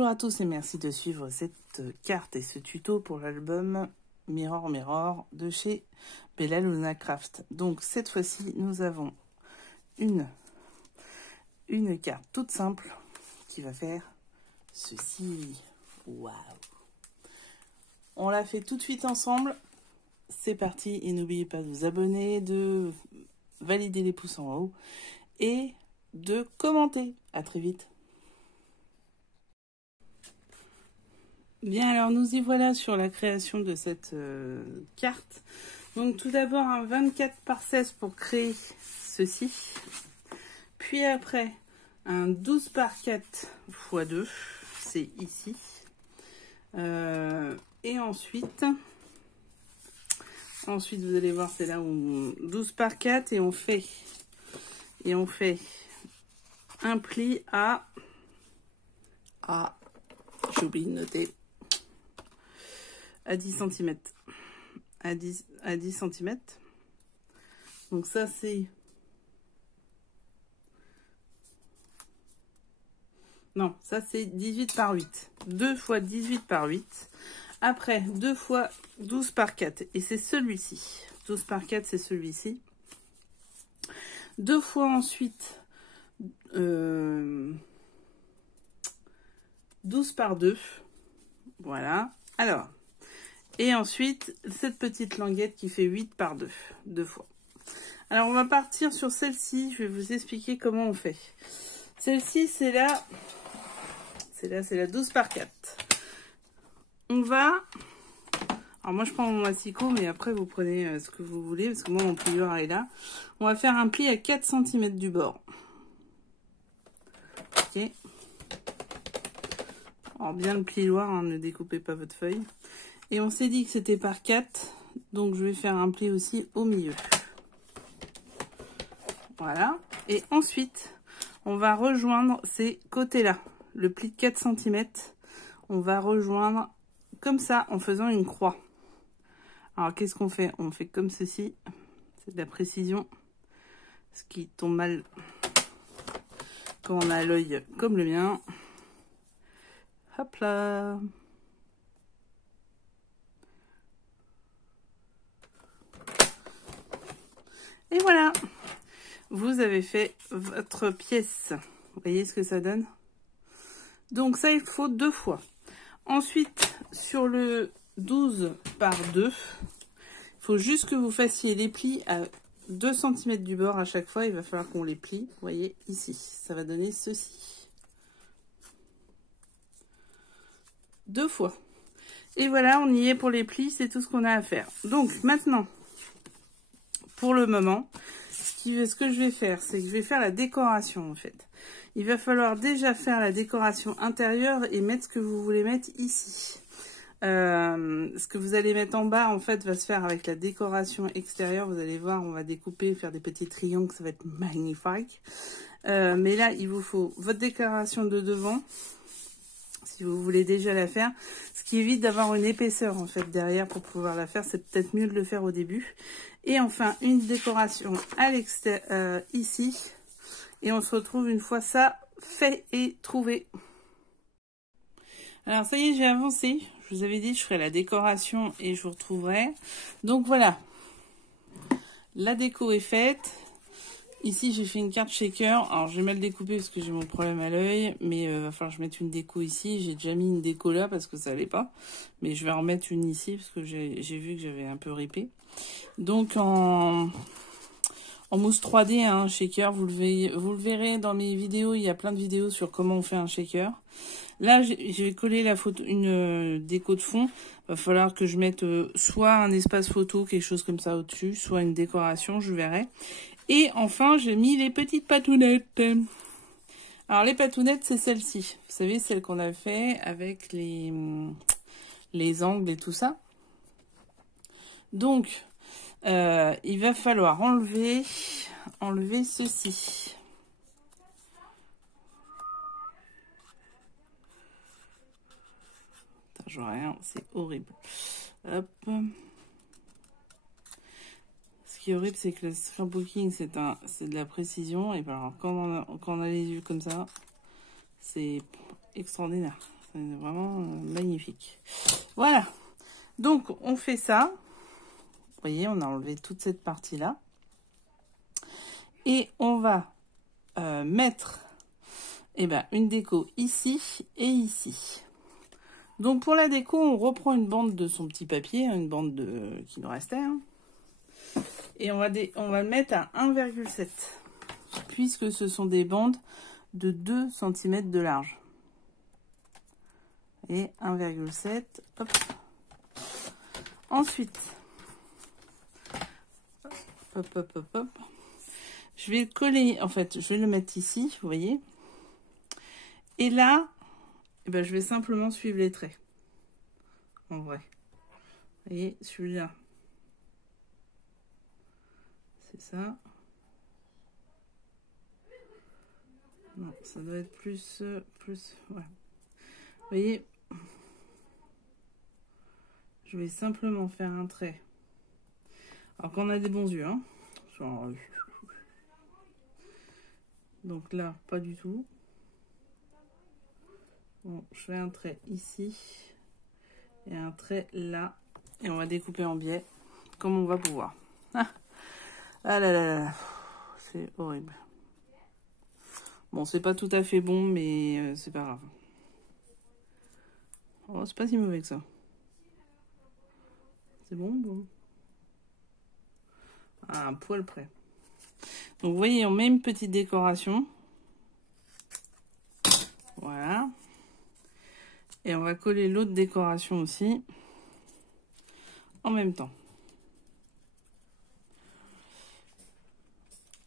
Bonjour à tous et merci de suivre cette carte et ce tuto pour l'album Mirror Mirror de chez Bella Luna Craft. Donc cette fois-ci, nous avons une carte toute simple qui va faire ceci. Waouh! On la fait tout de suite ensemble. C'est parti et n'oubliez pas de vous abonner, de valider les pouces en haut et de commenter. À très vite. Bien, alors nous y voilà sur la création de cette carte. Donc tout d'abord un 24 par 16 pour créer ceci. Puis après un 12 par 4 x 2, c'est ici. Et ensuite vous allez voir, c'est là où 12 par 4 et on fait un pli à j'ai oublié de noter, à 10 cm. À 10 cm. Donc ça c'est... Non, ça c'est 18 par 8. 2 fois 18 par 8. Après, 2 fois 12 par 4. Et c'est celui-ci. 12 par 4, c'est celui-ci. 2 fois ensuite 12 par 2. Voilà. Alors, et ensuite, cette petite languette qui fait 8 par 2. 2 fois. Alors, on va partir sur celle-ci. Je vais vous expliquer comment on fait. Celle-ci, c'est la 12 par 4. On va... Alors, moi, je prends mon massicot, mais après, vous prenez ce que vous voulez, parce que moi, mon plieur est là. On va faire un pli à 4 cm du bord. Ok. Alors, bien le plioir, hein, ne découpez pas votre feuille. Et on s'est dit que c'était par 4, donc je vais faire un pli aussi au milieu. Voilà. Et ensuite, on va rejoindre ces côtés-là. Le pli de 4 cm, on va rejoindre comme ça en faisant une croix. Alors, qu'est-ce qu'on fait? On fait comme ceci. C'est de la précision. Ce qui tombe mal quand on a l'œil comme le mien. Hop là! Et voilà, vous avez fait votre pièce. Vous voyez ce que ça donne? Donc ça, il faut 2 fois. Ensuite, sur le 12 par 2, il faut juste que vous fassiez les plis à 2 cm du bord à chaque fois. Il va falloir qu'on les plie. Vous voyez, ici, ça va donner ceci. 2 fois. Et voilà, on y est pour les plis, c'est tout ce qu'on a à faire. Donc maintenant, pour le moment, ce que je vais faire, c'est que je vais faire la décoration en fait. Il va falloir déjà faire la décoration intérieure et mettre ce que vous voulez mettre ici. Ce que vous allez mettre en bas en fait va se faire avec la décoration extérieure. Vous allez voir, on va découper, faire des petits triangles, ça va être magnifique. Mais là, il vous faut votre décoration de devant. Si vous voulez déjà la faire, ce qui évite d'avoir une épaisseur en fait derrière pour pouvoir la faire, c'est peut-être mieux de le faire au début. Et enfin une décoration à l'extérieur ici, et on se retrouve une fois ça fait et trouvé. Alors ça y est, j'ai avancé, je vous avais dit je ferai la décoration et je vous retrouverai. Donc voilà, la déco est faite. Ici, j'ai fait une carte shaker. Alors, je vais mal découper parce que j'ai mon problème à l'œil. Mais il va falloir que je mette une déco ici. J'ai déjà mis une déco là parce que ça allait pas. Mais je vais en remettre une ici parce que j'ai vu que j'avais un peu ripé. Donc, en mousse 3D, un shaker, vous le verrez dans mes vidéos. Il y a plein de vidéos sur comment on fait un shaker. Là, j'ai collé la photo, une déco de fond. Il va falloir que je mette soit un espace photo, quelque chose comme ça au-dessus, soit une décoration, je verrai. Et enfin, j'ai mis les petites patounettes. Alors, les patounettes, c'est celle-ci. Vous savez, celle qu'on a fait avec les angles et tout ça. Donc, il va falloir enlever ceci. Je vois rien, c'est horrible. Hop. Ce qui est horrible, c'est que le scrapbooking, c'est de la précision. Et alors, quand on a les yeux comme ça, c'est extraordinaire. C'est vraiment magnifique. Voilà. Donc, on fait ça. Vous voyez, on a enlevé toute cette partie-là. Et on va mettre une déco ici et ici. Donc, pour la déco, on reprend une bande de son petit papier, une bande qui nous restait. Hein. Et on va le mettre à 1,7. Puisque ce sont des bandes de 2 cm de large. Et 1,7. Hop. Ensuite, hop, hop, hop, hop. Je vais le coller, en fait, je vais le mettre ici, vous voyez. Et là, je vais simplement suivre les traits. En vrai. Vous voyez, celui-là. C'est ça. Non, ça doit être plus, voilà. Vous voyez, je vais simplement faire un trait. Alors qu'on a des bons yeux, hein. Genre, donc là, pas du tout. Bon, je fais un trait ici et un trait là. Et on va découper en biais comme on va pouvoir. Ah là là là, c'est horrible. Bon, c'est pas tout à fait bon, mais c'est pas grave. Oh, c'est pas si mauvais que ça. C'est bon, bon. Ah, un poil près. Donc, vous voyez, on met une petite décoration. Voilà. Et on va coller l'autre décoration aussi. En même temps.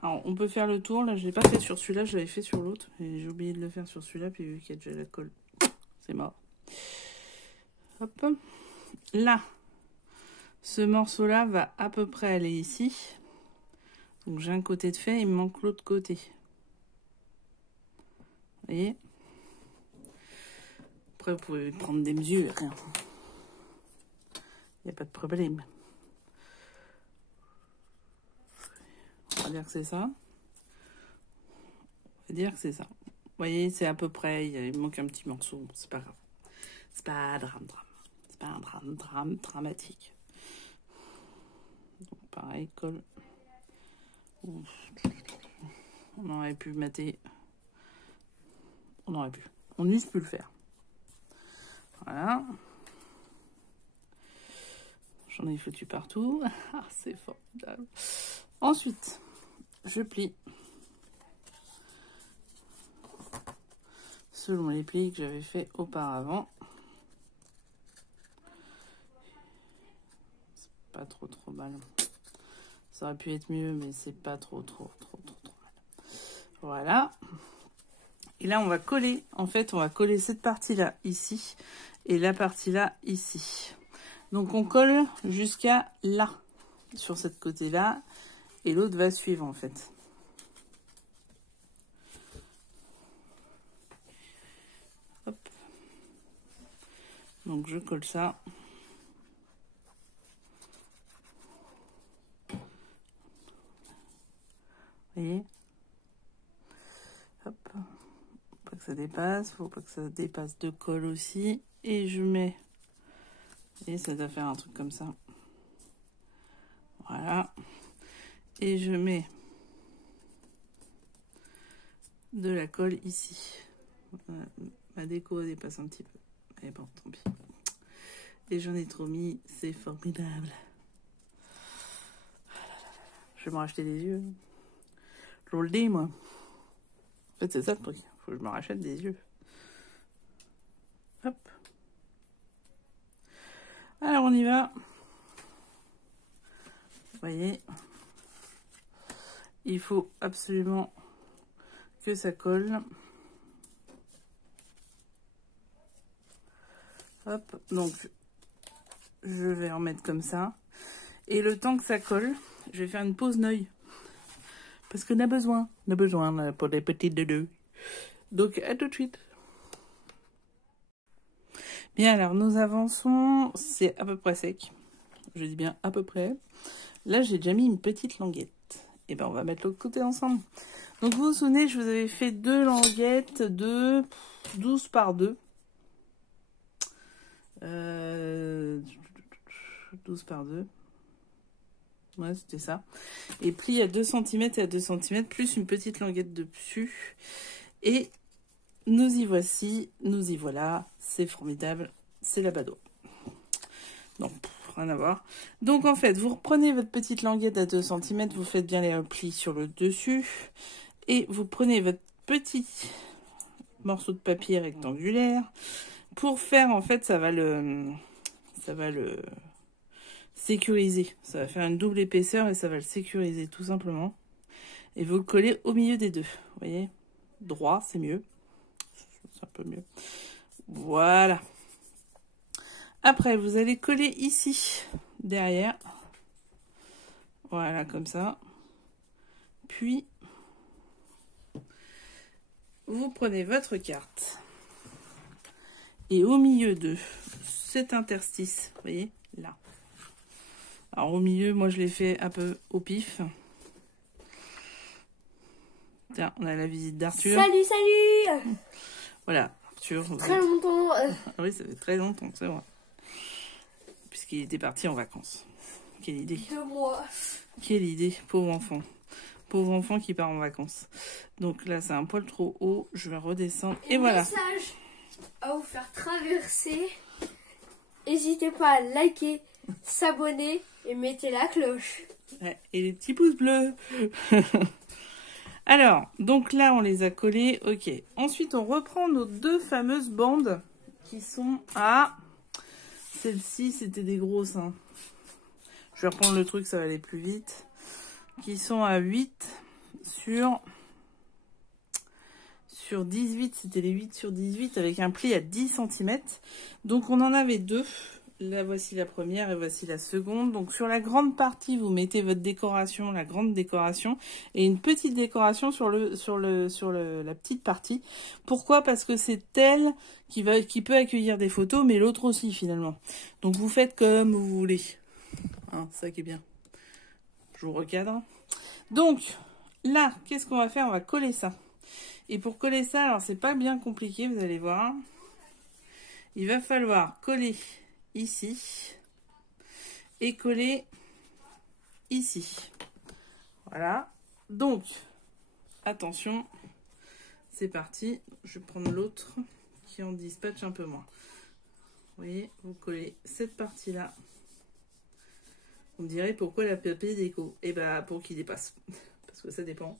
Alors, on peut faire le tour. Là, je l'ai pas fait sur celui-là, je l'avais fait sur l'autre. Et j'ai oublié de le faire sur celui-là, puis vu qu'il y a déjà la colle, c'est mort. Hop. Là, ce morceau-là va à peu près aller ici. Donc, j'ai un côté de fait, il me manque l'autre côté. Vous voyez? Après, vous pouvez prendre des mesures. Rien. Il n'y a pas de problème. On va dire que c'est ça. On va dire que c'est ça. Vous voyez, c'est à peu près. Il manque un petit morceau. C'est pas grave. C'est pas un drame. C'est pas un drame dramatique. Donc, pareil, colle. On aurait pu mater. On aurait pu. On n'use plus le faire. Voilà. J'en ai foutu partout. Ah, c'est formidable. Ensuite, je plie. Selon les plis que j'avais fait auparavant. C'est pas trop mal. Ça aurait pu être mieux, mais c'est pas trop mal. Voilà. Et là, on va coller. En fait, on va coller cette partie-là ici et la partie-là ici. Donc, on colle jusqu'à là, sur cette côté-là. Et l'autre va suivre, en fait. Hop. Donc, je colle ça. Vous voyez? Hop. Faut pas que ça dépasse. Faut pas que ça dépasse de colle aussi. Et je mets... Et ça doit faire un truc comme ça. Voilà. Et je mets de la colle ici. Ma déco dépasse un petit peu. Mais bon, tant pis. Et j'en ai trop mis. C'est formidable. Je vais me racheter des yeux. Je vous le dis, moi. En fait, c'est ça le truc. Faut que je me rachète des yeux. Hop. Alors, on y va. Vous voyez, il faut absolument que ça colle. Hop, donc je vais en mettre comme ça. Et le temps que ça colle, je vais faire une pause neuil. Parce qu'on a besoin là, pour des petites de deux. Donc, à tout de suite. Bien, alors nous avançons, c'est à peu près sec. Je dis bien à peu près. Là, j'ai déjà mis une petite languette. Et ben, on va mettre l'autre côté ensemble. Donc, vous vous souvenez, je vous avais fait 2 languettes de 12 par 2. 12 par 2. Ouais, c'était ça. Et plie à 2 cm et à 2 cm, plus une petite languette dessus. Et nous y voici, nous y voilà. C'est formidable, c'est la Bado. Non, rien à voir. Donc en fait, vous reprenez votre petite languette à 2 cm, vous faites bien les replis sur le dessus. Et vous prenez votre petit morceau de papier rectangulaire. Pour faire, en fait, ça va le sécuriser. Ça va faire une double épaisseur et ça va le sécuriser tout simplement. Et vous le collez au milieu des deux. Vous voyez, droit, c'est mieux. C'est un peu mieux. Voilà. Après, vous allez coller ici, derrière. Voilà, comme ça. Puis, vous prenez votre carte. Et au milieu de cet interstice, vous voyez, là. Alors au milieu, moi je l'ai fait un peu au pif. Tiens, on a la visite d'Arthur. Salut, salut. Voilà, Arthur. Très longtemps. Ah oui, ça fait très longtemps, c'est vrai. Puisqu'il était parti en vacances. Quelle idée. 2 mois. Quelle idée, pauvre enfant. Pauvre enfant qui part en vacances. Donc là, c'est un poil trop haut. Je vais redescendre. Et voilà. Message à vous faire traverser. N'hésitez pas à liker, s'abonner et mettez la cloche. Ouais, et les petits pouces bleus. Alors, donc là, on les a collés. Ok. Ensuite, on reprend nos 2 fameuses bandes qui sont à... Celles-ci, c'était des grosses. Hein. Je vais reprendre le truc, ça va aller plus vite. Qui sont à 8 sur 18. C'était les 8 sur 18 avec un pli à 10 cm. Donc, on en avait 2. Là, voici la première et voici la seconde. Donc, sur la grande partie, vous mettez votre décoration, la grande décoration, et une petite décoration sur la petite partie. Pourquoi? Parce que c'est elle qui peut accueillir des photos, mais l'autre aussi, finalement. Donc, vous faites comme vous voulez. Hein, ça qui est bien. Je vous recadre. Donc, là, qu'est-ce qu'on va faire? On va coller ça. Et pour coller ça, alors, c'est pas bien compliqué, vous allez voir. Il va falloir coller ici et coller ici. Voilà. Donc, attention, c'est parti. Je vais prendre l'autre qui en dispatche un peu moins. Vous voyez, vous collez cette partie-là. On me dirait pourquoi la papier déco? Eh ben, pour qu'il dépasse. Parce que ça dépend.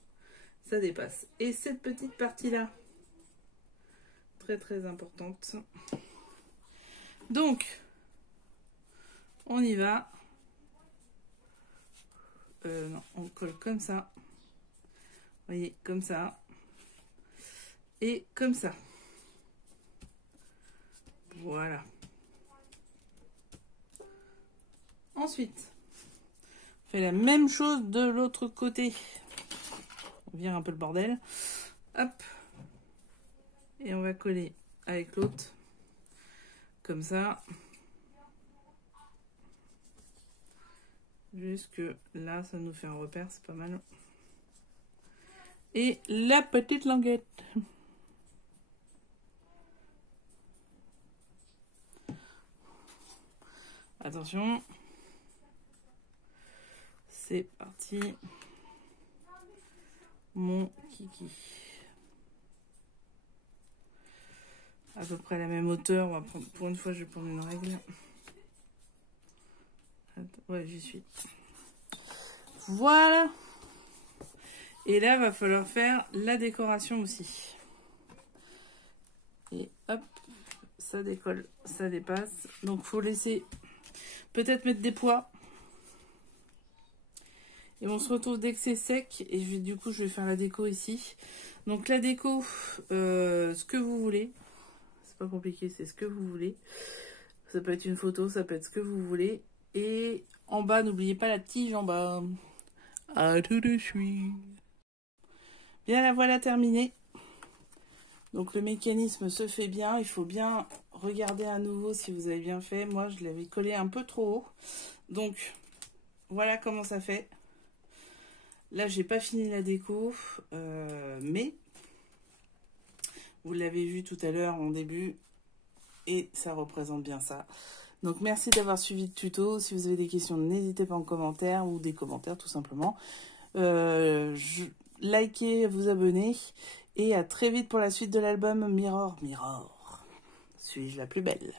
Ça dépasse. Et cette petite partie-là, très très importante. Donc, on y va. Non, on colle comme ça. Vous voyez, comme ça. Et comme ça. Voilà. Ensuite, on fait la même chose de l'autre côté. On vire un peu le bordel. Hop. Et on va coller avec l'autre. Comme ça. Jusque là, ça nous fait un repère, c'est pas mal. Et la petite languette. Attention. C'est parti. Mon kiki. À peu près la même hauteur. On va prendre, pour une fois, je vais prendre une règle. Ouais, j'y suis. Voilà. Et là, il va falloir faire la décoration aussi. Et hop, ça décolle, ça dépasse. Donc, faut laisser, peut-être mettre des poids. Et on se retrouve dès que c'est sec. Et du coup, je vais faire la déco ici. Donc, la déco, ce que vous voulez. C'est pas compliqué, c'est ce que vous voulez. Ça peut être une photo, ça peut être ce que vous voulez. Et en bas, n'oubliez pas la tige en bas. À tout de suite. Bien, la voilà terminée. Donc le mécanisme se fait bien. Il faut bien regarder à nouveau si vous avez bien fait. Moi, je l'avais collé un peu trop haut. Donc, voilà comment ça fait. Là, j'ai pas fini la déco. Mais, vous l'avez vu tout à l'heure en début. et ça représente bien ça. Donc merci d'avoir suivi le tuto. Si vous avez des questions, n'hésitez pas en commentaire ou des commentaires tout simplement. Likez, vous abonnez et à très vite pour la suite de l'album Mirror, Mirror. Suis-je la plus belle?